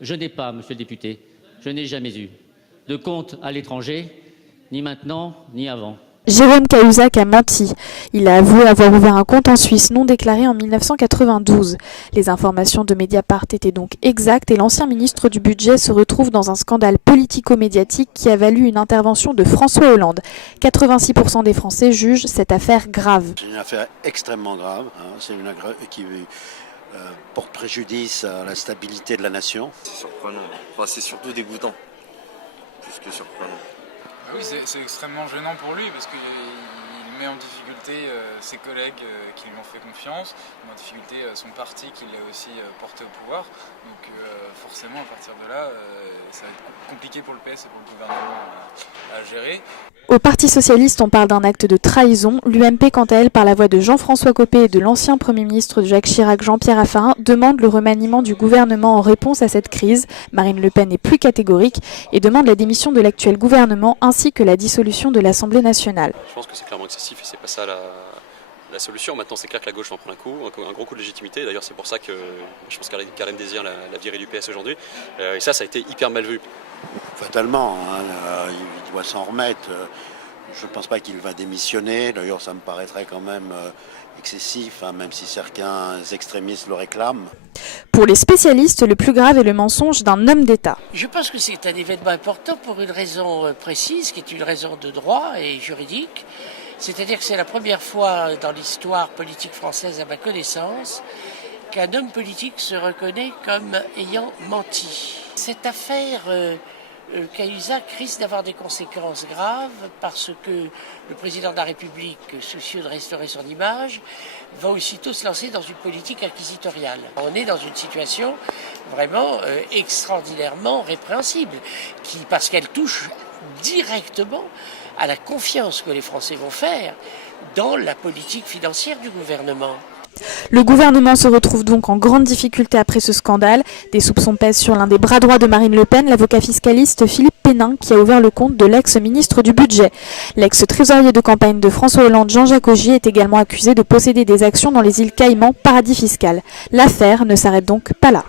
Je n'ai pas, monsieur le député, je n'ai jamais eu de compte à l'étranger, ni maintenant, ni avant. Jérôme Cahuzac a menti. Il a avoué avoir ouvert un compte en Suisse non déclaré en 1992. Les informations de Mediapart étaient donc exactes et l'ancien ministre du Budget se retrouve dans un scandale politico-médiatique qui a valu une intervention de François Hollande. 86% des Français jugent cette affaire grave. C'est une affaire extrêmement grave. C'est une affaire qui porte préjudice à la stabilité de la nation. C'est surprenant. Enfin, c'est surtout dégoûtant, plus que surprenant. Oui, c'est extrêmement gênant pour lui parce qu'il met en difficulté ses collègues qui lui ont fait confiance, il met en difficulté son parti qui l'a aussi porté au pouvoir. Donc forcément, à partir de là, ça va être compliqué pour le PS et pour le gouvernement à gérer. Au Parti socialiste, on parle d'un acte de trahison. L'UMP, quant à elle, par la voix de Jean-François Copé et de l'ancien Premier ministre de Jacques Chirac, Jean-Pierre Raffarin, demande le remaniement du gouvernement en réponse à cette crise. Marine Le Pen est plus catégorique et demande la démission de l'actuel gouvernement ainsi que la dissolution de l'Assemblée nationale. Je pense que c'est clairement excessif et c'est pas ça la solution. Maintenant, c'est clair que la gauche en prend un gros coup de légitimité. D'ailleurs, c'est pour ça que je pense qu'Karim désire la virée du PS aujourd'hui. Et ça a été hyper mal vu. Fatalement, il doit s'en remettre. Je ne pense pas qu'il va démissionner. D'ailleurs, ça me paraîtrait quand même excessif, même si certains extrémistes le réclament. Pour les spécialistes, le plus grave est le mensonge d'un homme d'État. Je pense que c'est un événement important pour une raison précise, qui est une raison de droit et juridique. C'est-à-dire que c'est la première fois dans l'histoire politique française, à ma connaissance, qu'un homme politique se reconnaît comme ayant menti. Cette affaire Cahuzac risque d'avoir des conséquences graves parce que le président de la République, soucieux de restaurer son image, va aussitôt se lancer dans une politique inquisitoriale. On est dans une situation vraiment extraordinairement répréhensible, parce qu'elle touche directement à la confiance que les Français vont faire dans la politique financière du gouvernement. Le gouvernement se retrouve donc en grande difficulté après ce scandale. Des soupçons pèsent sur l'un des bras droits de Marine Le Pen, l'avocat fiscaliste Philippe Pénin, qui a ouvert le compte de l'ex-ministre du Budget. L'ex-trésorier de campagne de François Hollande, Jean-Jacques Augier, est également accusé de posséder des actions dans les îles Caïmans, paradis fiscal. L'affaire ne s'arrête donc pas là.